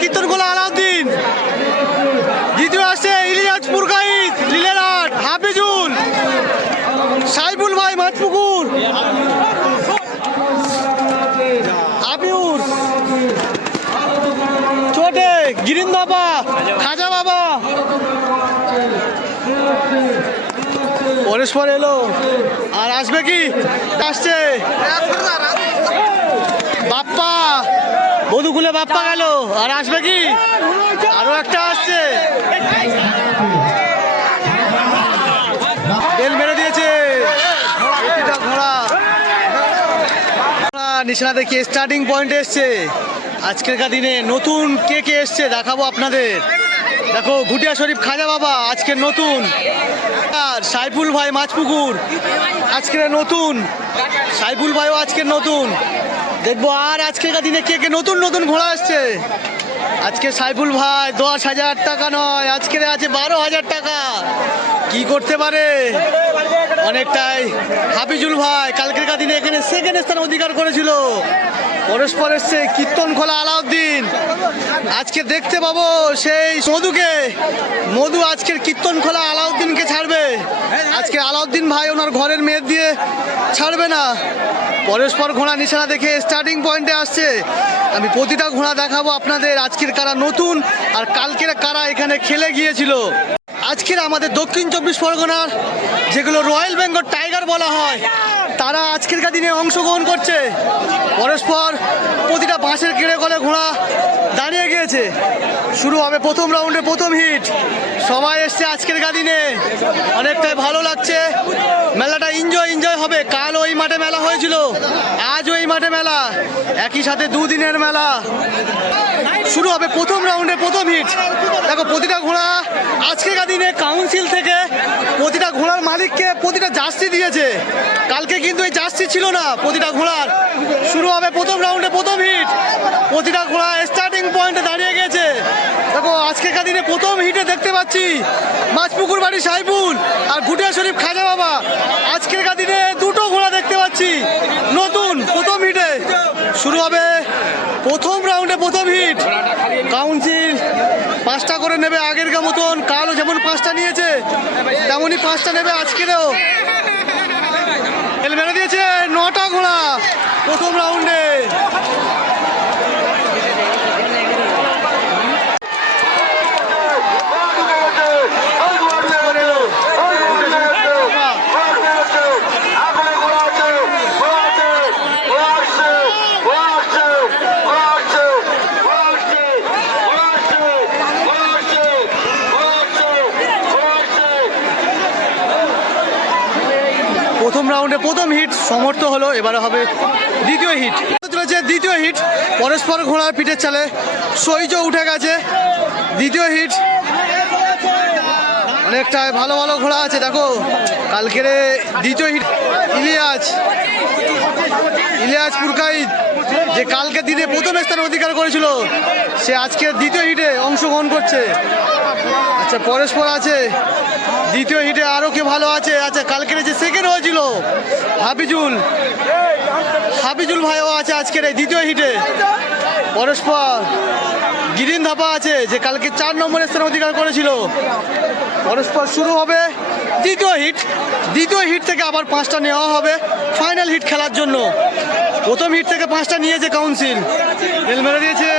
কীর্তন গোলা আলাউদ্দিন। দ্বিতীয় আসছে ইলিয়াস পুরকাইত লীলারাট হাফিজুল সাইবুল ভাই মাছপুকুর আবিউর চোটে, গিরিন বাবা, খাজা বাবা। পরস্পর এলো, আর আসবে কি? আসছে। বাপ্পা বধুকুলে বাপ্পা গেল আর আসবে কি? আরও একটা আসছে। বেল মেরে দিয়েছে। দেখি স্টার্টিং পয়েন্ট এসছে। আজকেরকার দিনে নতুন কে কে এসছে দেখাবো আপনাদের। দেখো, ঘুটিয়া শরীফ খাজা বাবা আজকের নতুন। আর সাইফুল ভাই মাছপুকুর আজকের নতুন। সাইফুল ভাইও আজকের নতুন। দেখব আর আজকেরকার দিনে কে কে নতুন নতুন ঘোড়া আসছে। আজকে সাইফুল ভাই, দশ হাজার টাকা নয়, আজকের আছে বারো হাজার টাকা। কি করতে পারে? অনেকটাই। হাফিজুল ভাই কালকের দিনে এখানে সেকেন্ড স্থান অধিকার করেছিল। পরস্পর এসছে কীর্তন খোলা আলাউদ্দিন। আজকে দেখতে পাবো সেই মধুকে। মধু আজকের কীর্তন খোলা আলাউদ্দিনকে ছাড়বে। আজকে আলাউদ্দিন ভাই ওনার ঘরের মেয়ের দিয়ে ছাড়বে না। পরস্পর ঘোড়া নিশানা দেখে স্টার্টিং পয়েন্টে আসছে। আমি প্রতিটা ঘোড়া দেখাবো আপনাদের আজকের কারা নতুন আর কালকের কারা এখানে খেলে গিয়েছিল। আজকের আমাদের দক্ষিণ চব্বিশ পরগনার যেগুলো রয়্যাল বেঙ্গল টাইগার বলা হয় তারা আজকের দিনে অংশগ্রহণ করছে। পরস্পর প্রতিটা বাঁশের কেড়ে গলে ঘোড়া দাঁড়িয়ে গিয়েছে। শুরু হবে প্রথম রাউন্ডে প্রথম হিট। সবাই এসছে আজকের দিনে অনেকটাই ভালো লাগছে। মেলাটা এনজয় এনজয় হবে। কাল ওই মাঠে মেলা হয়েছিল। আজ ওই মাঠে মেলা। একই সাথে দুদিনের মেলা। শুরু হবে প্রথম রাউন্ডে প্রথম হিট। দেখো, প্রতিটা ঘোড়া আজকের দিনে কাউন্সিল থেকে প্রতিটা ঘোড়ার মালিককে প্রতিটা জার্সি দিয়েছে। কালকে কিন্তু এই জার্সি ছিল না, প্রতিটা ঘোড়ার। শুরু হবে প্রথম রাউন্ডে প্রথম হিট। প্রতিটা ঘোড়া স্টার্টিং পয়েন্টে দাঁড়িয়ে গেছে। দেখো আজকের দিনে প্রথম হিটে দেখতে পাচ্ছি মাছপুকুর বাড়ি সাইফুল আর ঘুটিয়া শরীফ খাজা বাবা। আজকের দিনে দুটো ঘোড়া দেখতে পাচ্ছি। নতুন প্রথম হিটে। শুরু হবে প্রথম রাউন্ডে প্রথম হিট। কাউন্সিল পাঁচটা করে নেবে আগের গা মতন। কালও যেমন পাঁচটা নিয়েছে, তেমনই পাঁচটা নেবে আজকেরও। মেরে দিয়েছে নটা ঘোড়া প্রথম রাউন্ডে প্রথম রাউন্ডে প্রথম হিট সমর্থ হলো, এবারে হবে দ্বিতীয় হিট চলেছে দ্বিতীয় হিট পরস্পর ঘোড়ার পিঠের চালে সৈজ উঠে গেছে। দ্বিতীয় হিট অনেকটা ভালো ভালো ঘোড়া আছে, দেখো। কালকের দ্বিতীয় হিট ইলিয়াজ ইলিয়াজ পুরকাইদ যে কালকে দিনে প্রথম স্থান অধিকার করেছিল, সে আজকে দ্বিতীয় হিটে অংশগ্রহণ করছে। আচ্ছা পরস্পর আছে। দ্বিতীয় হিটে আরও কে ভালো আছে? আচ্ছা কালকের যে সেকেন্ড হয়েছিল হাফিজুল হাফিজুল ভাইও আছে আজকের এই দ্বিতীয় হিটে। পরস্পর গিরিন ধাপা আছে, যে কালকে চার নম্বর স্থান অধিকার করেছিল। পরস্পর শুরু হবে দ্বিতীয় হিট। দ্বিতীয় হিট থেকে আবার পাঁচটা নেওয়া হবে ফাইনাল হিট খেলার জন্য। প্রথম হিট থেকে পাঁচটা নিয়েছে কাউন্সিল। মেরে দিয়েছে।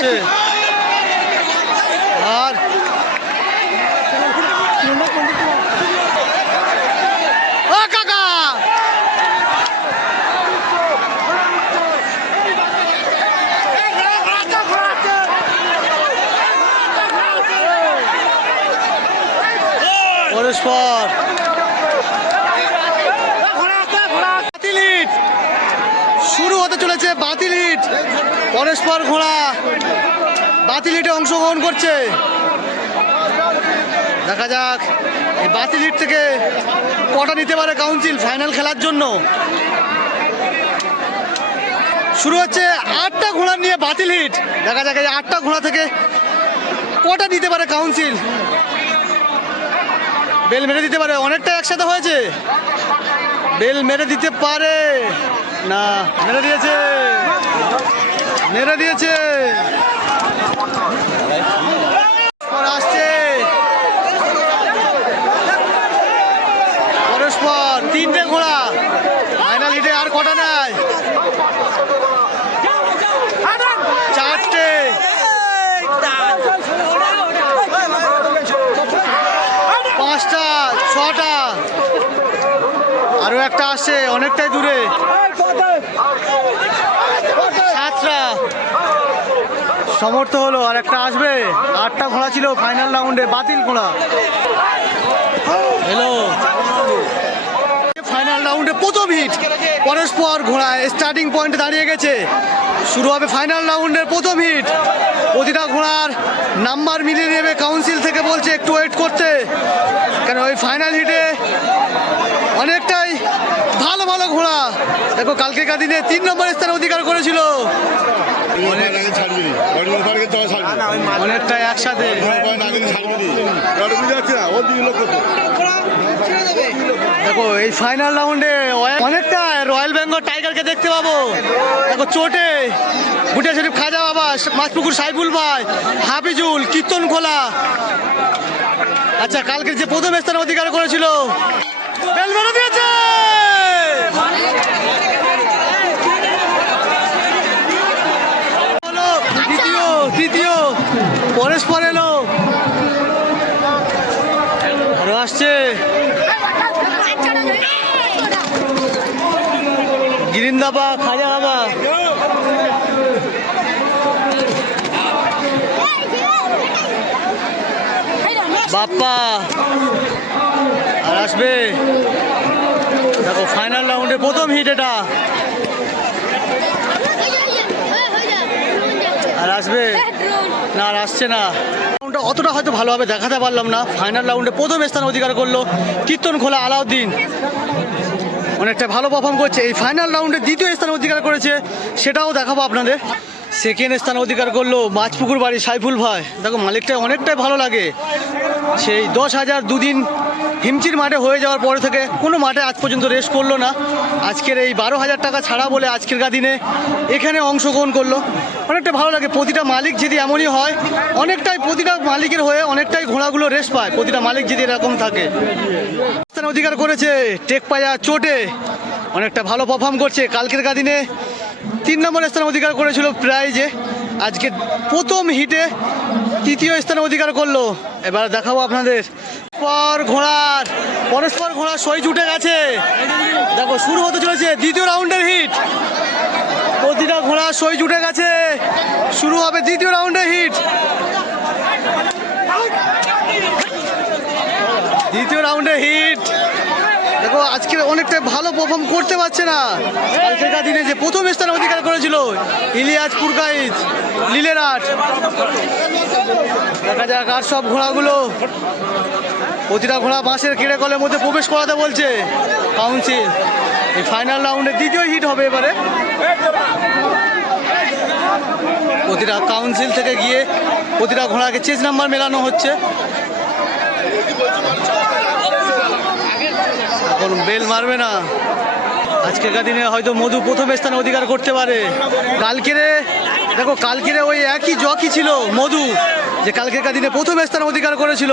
আসছে আর শুরু হতে চলেছে বাতিল হিট। পরস্পর ঘোড়া। বাতিল হিটে অংশগ্রহণ করছে। দেখা যাক, এই বাতিল হিট থেকে কটা নিতে পারে কাউন্সিল ফাইনাল খেলার জন্য। শুরু হচ্ছে আটটা ঘোড়া নিয়ে বাতিল হিট। দেখা যাক এই আটটা ঘোড়া থেকে কটা নিতে পারে কাউন্সিল। বেল মেরে দিতে পারে, অনেকটা একসাথে হয়েছে। বেল মেরে দিতে পারে। না, মেরে দিয়েছে। মেরে দিয়েছে। পরস্পর তিনটে ঘোড়া। ফাইনাল হিটে আর কটা নাই? চারটে। পাঁচটা, ছটা। আরও একটা আসছে অনেকটাই দূরে সাতটা সমর্থ হলো আর একটা আসবে। আটটা ঘোড়া ছিল ফাইনাল রাউন্ডে বাতিল ঘোড়া। হ্যালো ফাইনাল রাউন্ডে প্রথম হিট পরস্পর ঘোড়া স্টার্টিং পয়েন্টে দাঁড়িয়ে গেছে। শুরু হবে ফাইনাল রাউন্ডের প্রথম হিট প্রতিটা ঘোড়ার নাম্বার মিলিয়ে নেবে কাউন্সিল থেকে বলছে একটু ওয়েট করতে। কেন ওই ফাইনাল হিটে অনেকটাই ভালো ঘোড়া। দেখো কালকে কাদিনে তিন নম্বর স্থান অধিকার করেছিল। অনেক আগে ছাড়বি নি। বর্ধমান পার্কে যাওয়া ছাড়বি অনেকটাই একসাথে। দেখো এই ফাইনাল রাউন্ডে অনেকটা রয়্যাল বেঙ্গল টাইগারকে দেখতে পাবো। দেখো চোটে। গুটিয়া শরীফ খাজা বাবা মাছপুকুর সাইবুল ভাই হাফিজুল কীর্তন খোলা। আচ্ছা কালকে যে প্রথম স্থান অধিকার করেছিল দিয়েছে হলো, তৃতীয় তৃতীয় পরস্পর এলো। আরও আসছে। গিরিন্দাবা খাজা বাবা। বাপ্পা। আর আসবে। দেখো ফাইনাল রাউন্ডে প্রথম হিট এটা। আর আসবে। না, আর আসছে না। রাউন্ডটা অতটা হয়তো ভালোভাবে দেখাতে পারলাম না। ফাইনাল রাউন্ডে প্রথম স্থান অধিকার করল কীর্তন খোলা আলাউদ্দিন। অনেকটা ভালো পারফর্ম করছে। এই ফাইনাল রাউন্ডে দ্বিতীয় স্থান অধিকার করেছে, সেটাও দেখাবো আপনাদের। সেকেন্ড স্থান অধিকার করল মাছপুকুর বাড়ি সাইফুল ভাই। দেখো মালিকটা অনেকটাই ভালো লাগে। সেই দশ হাজার দুদিন হিমচির মাঠে হয়ে যাওয়ার পরে থেকে কোনো মাঠে আজ পর্যন্ত রেস্ট করল না। আজকের এই বারো হাজার টাকা ছাড়া বলে আজকের দিনে এখানে অংশগ্রহণ করল। অনেকটা ভালো লাগে, প্রতিটা মালিক যদি এমনই হয়, অনেকটাই প্রতিটা মালিকের হয়ে অনেকটাই ঘোড়াগুলো রেস্ট পায়, প্রতিটা মালিক যদি এরকম থাকে। স্থান অধিকার করেছে, টেক পায়া চোটে। অনেকটা ভালো পারফর্ম করছে কালকের দিনে তিন নম্বর স্থান অধিকার করেছিল প্রাইজে। আজকে প্রথম হিটে তৃতীয় স্থান অধিকার করল। এবার দেখাবো আপনাদের। পর ঘোড়ার, পরস্পর ঘোড়ার সই জুটে গেছে। দেখো, শুরু হতে চলেছে দ্বিতীয় রাউন্ডের হিট। প্রতিটা ঘোড়া সই জুটে গেছে। শুরু হবে দ্বিতীয় রাউন্ডের হিট। দ্বিতীয় রাউন্ডে হিট। দেখো, আজকে অনেকটা ভালো পারফর্ম করতে পারছে না। কালকের দিনে যে প্রথম স্থান অধিকার করেছিল ইলিয়াস পুরকাইজ লিলেরাট দেখা যাক আর সব ঘোড়াগুলো। প্রতিটা ঘোড়া বাঁশের কেড়ে কলের মধ্যে প্রবেশ করাতে বলছে কাউন্সিল। এই ফাইনাল রাউন্ডে দ্বিতীয় হিট হবে এবারে। প্রতিটা কাউন্সিল থেকে গিয়ে প্রতিটা ঘোড়াকে চেস নাম্বার মেলানো হচ্ছে। বেল মারবে না। আজকেরকার দিনে হয়তো মধু প্রথম স্থানে অধিকার করতে পারে। কালকেরে, দেখো, কালকেরে ওই একই জকি ছিল, মধু, যে কালকেরকার দিনে প্রথম স্থানে অধিকার করেছিল।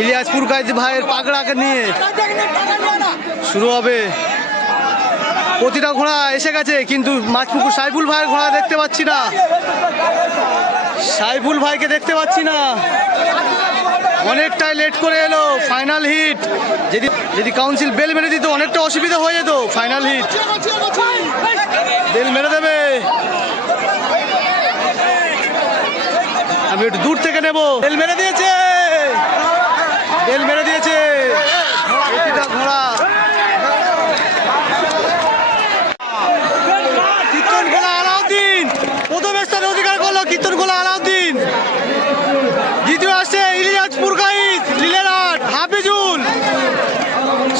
ইলিয়াস পুরকাইজ ভাইয়ের পাগড়াকে নিয়ে। শুরু হবে। প্রতিটা ঘোড়া এসে গেছে, কিন্তু মাছপুকুর সাইফুল ভাইয়ের ঘোড়া দেখতে পাচ্ছি না। সাইফুল ভাইকে দেখতে পাচ্ছি না। অনেকটাই লেট করে এলো ফাইনাল হিট যদি যদি কাউন্সিল বেল মেরে দিত, অনেকটা অসুবিধা হয়ে যেত। ফাইনাল হিট বেল মেরে দেবে। আমি একটু দূর থেকে নেব। বেল মেরে দিয়েছে। বেল মেরে দিয়েছে প্রতিটা ঘোড়া কীর্তন খোলা আলাউদ্দিন প্রথম স্থানে অধিকার করল কীর্তন খোলা আলাউদ্দিন দ্বিতীয় আসছে ইলিয়াস পুরকাইত লিলেরাট হাফিজুল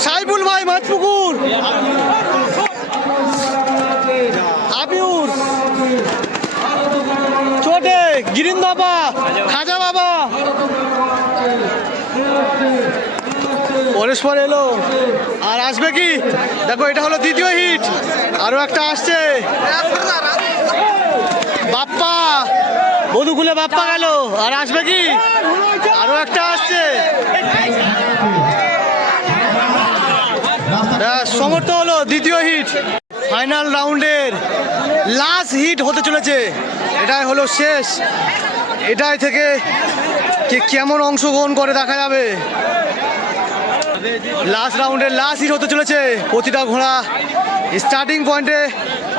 সাইবুল ভাই মাছপুকুর আবিউর চোটে গিরিন পরস্পর এলো। আর আসবে কি? দেখো, এটা হলো দ্বিতীয় হিট। আরও একটা আসছে। বাপ্পা! বধুকুলে বাপ্পা গেল। আর আসবে কি? আরও একটা আসছে। সমর্থ হলো দ্বিতীয় হিট। ফাইনাল রাউন্ডের লাস্ট হিট হতে চলেছে। এটাই হলো শেষ। এটাই থেকে কে কেমন অংশগ্রহণ করে দেখা যাবে। লাস্ট রাউন্ডের লাস্ট হিট হতে চলেছে। প্রতিটা ঘোড়া স্টার্টিং পয়েন্টে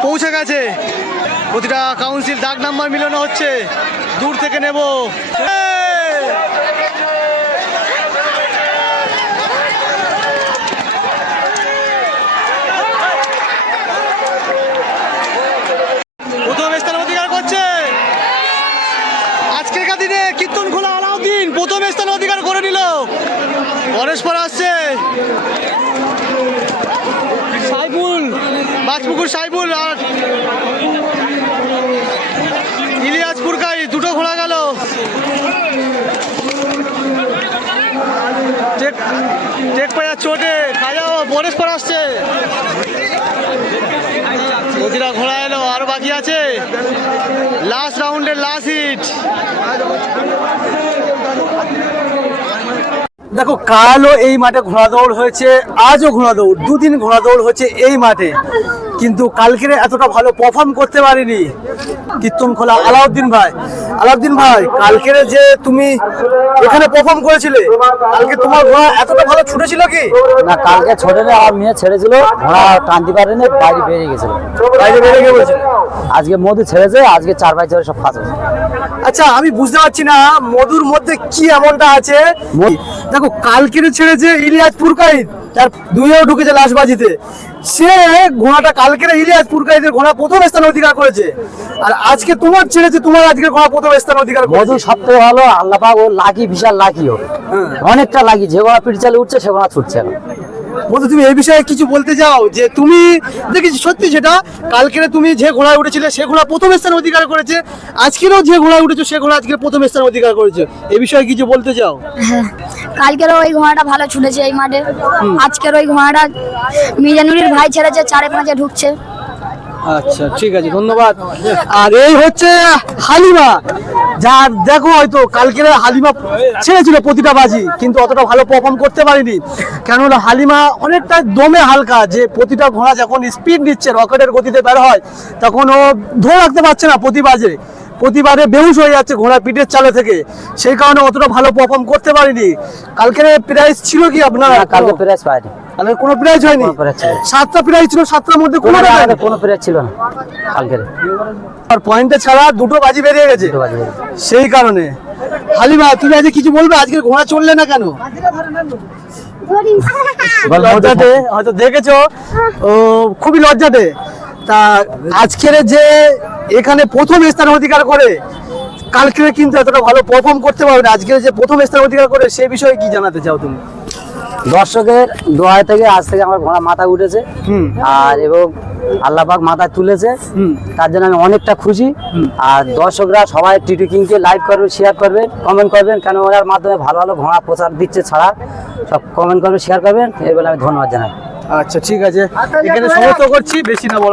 পৌঁছে গেছে। প্রতিটা কাউন্সিল দাগ নাম্বার মিলানো হচ্ছে। দূর থেকে নেব। আজকের দিনে কীর্তন খোলা আলাউদ্দিন প্রথম স্থান অধিকার করে নিল। পরস্পর আসছে সাইফুল, বাজপুকুর সাইফুল আর ইলিয়াস পুরকাই দুটো ঘোড়া গেল। টেক পায়া চোটে খাজাও পরস্পর আসছে প্রতিটা ঘোড়া এলো, আরও বাকি আছে। লাস্ট রাউন্ডের লাস্ট হিট দেখো কালও এই মাঠে ঘোড়া দৌড় হয়েছে আজও ঘোড়া দৌড় দুদিন ঘোড়া দৌড় হয়েছে এই মাঠে। কিন্তু কালকের এতটা ভালো পারফর্ম করতে পারিনি। কীর্তন খোলা আলাউদ্দিন ভাই আলাউদ্দিন ভাই কালকের যে তুমি এখানে পারফর্ম করেছিলে কালকে তোমার ঘোড়া এতটা ভালো ছুটেছিল কি? না কালকে ছোটে আমার মেয়ে ছেড়েছিল ঘোড়া টানতে পারেনি বাইরে বেরিয়ে গেছিল। বাইরে বেরিয়ে গিয়ে বলছিল? আজকে মধু ছেড়েছে আজকে চার বাই চারে সব ফাঁস আচ্ছা আমি বুঝতে পারছি না মধুর মধ্যে কি এমনটা আছে? দেখো কালকের ছেড়েছে ইলিয়াস পুরকাইত তার দুইও ঢুকেছে লাশবাজিতে। সে ঘোড়াটা কালকের ইলিয়াস পুরকাইতের ঘোড়া প্রথম স্থান অধিকার করেছে। আর আজকে তোমার ছেড়েছে তোমার আজকে ঘোড়া প্রথম স্থান অধিকার করেছে। সব থেকে ভালো আল্লাহ পাক ও লাকি বিশাল লাগি ও হ্যাঁ। অনেকটা লাগি যে ঘোড়া পিঠ চালে উঠছে সে ঘোড়া ছুটছে এখন মধু তুমি এই বিষয়ে কিছু বলতে চাও? যে তুমি দেখেছি সত্যি সেটা কালকের তুমি যে ঘোড়ায় উঠেছিলে সে ঘোড়া প্রথম স্থান অধিকার করেছে। আজকেরও যে ঘোড়ায় উঠেছো সে ঘোড়া আজকে প্রথম স্থান অধিকার করেছে। এই বিষয়ে কিছু বলতে চাও? কালকের ওই ঘোড়াটা ভালো ছুটেছে এই মাঠে। আজকের ওই ঘোড়াটা মিজানুরির ভাই ছেড়েছে চারে পাঁচে ঢুকছে। আচ্ছা ঠিক আছে ধন্যবাদ। আর এই হচ্ছে হালিমা। যার দেখো হয়তো, কালকের হালিমা ছেড়েছিল প্রতিটা বাজি, কিন্তু অতটা ভালো পারফর্ম করতে পারিনি। কেননা হালিমা অনেকটা দমে হালকা, যে প্রতিটা ঘোড়া যখন স্পিড নিচ্ছে, রকেটের গতিতে বের হয়, তখন ও ধরে রাখতে পারছে না প্রতি বাজে। প্রতিবারে বেহুশ হয়ে যাচ্ছে ঘোড়া পিঠের চালে থেকে। সেই কারণে অতটা ভালো পারফর্ম করতে পারিনি। কালকের প্রাইস ছিল কি আপনার? কালকে প্রাইজ পায়নি কালকে কোনো প্রাইজ হয়নি। সাতটা প্রাইজ ছিল সাতটার মধ্যে কোনো কোনো প্রাইজ ছিল না কালকের। আর পয়েন্টে ছাড়া দুটো বাজি বেরিয়ে গেছে। সেই কারণে। হালিমা তুমি আজকে কিছু বলবে? আজকে ঘোড়া চললে না কেন? লজ্জাতে হয়তো দেখেছ। ও খুবই লজ্জাতে। তা আজকের যে এখানে প্রথম স্থান অধিকার করে কালকে কিন্তু এতটা ভালো পারফর্ম করতে পারবে না। আজকের যে প্রথম স্থান অধিকার করে সে বিষয়ে কি জানাতে চাও তুমি? দর্শকের দোয়াই থেকে আজ থেকে আমার ঘোড়া মাথা উঠেছে। আর এবং আল্লাহ পাক মাথা তুলেছে তার জন্য আমি অনেকটা খুশি। আর দর্শকরা সবাই টিটু কিংকে লাইক করবেন শেয়ার করবেন কমেন্ট করবেন। কেন ওনার মাধ্যমে ভালো ভালো ঘোড়া প্রচার দিচ্ছে ছাড়া সব কমেন্ট করবেন শেয়ার করবেন। এই বলে আমি ধন্যবাদ জানাই। আচ্ছা ঠিক আছে। এখানে সমস্ত করছি বেশি না বড়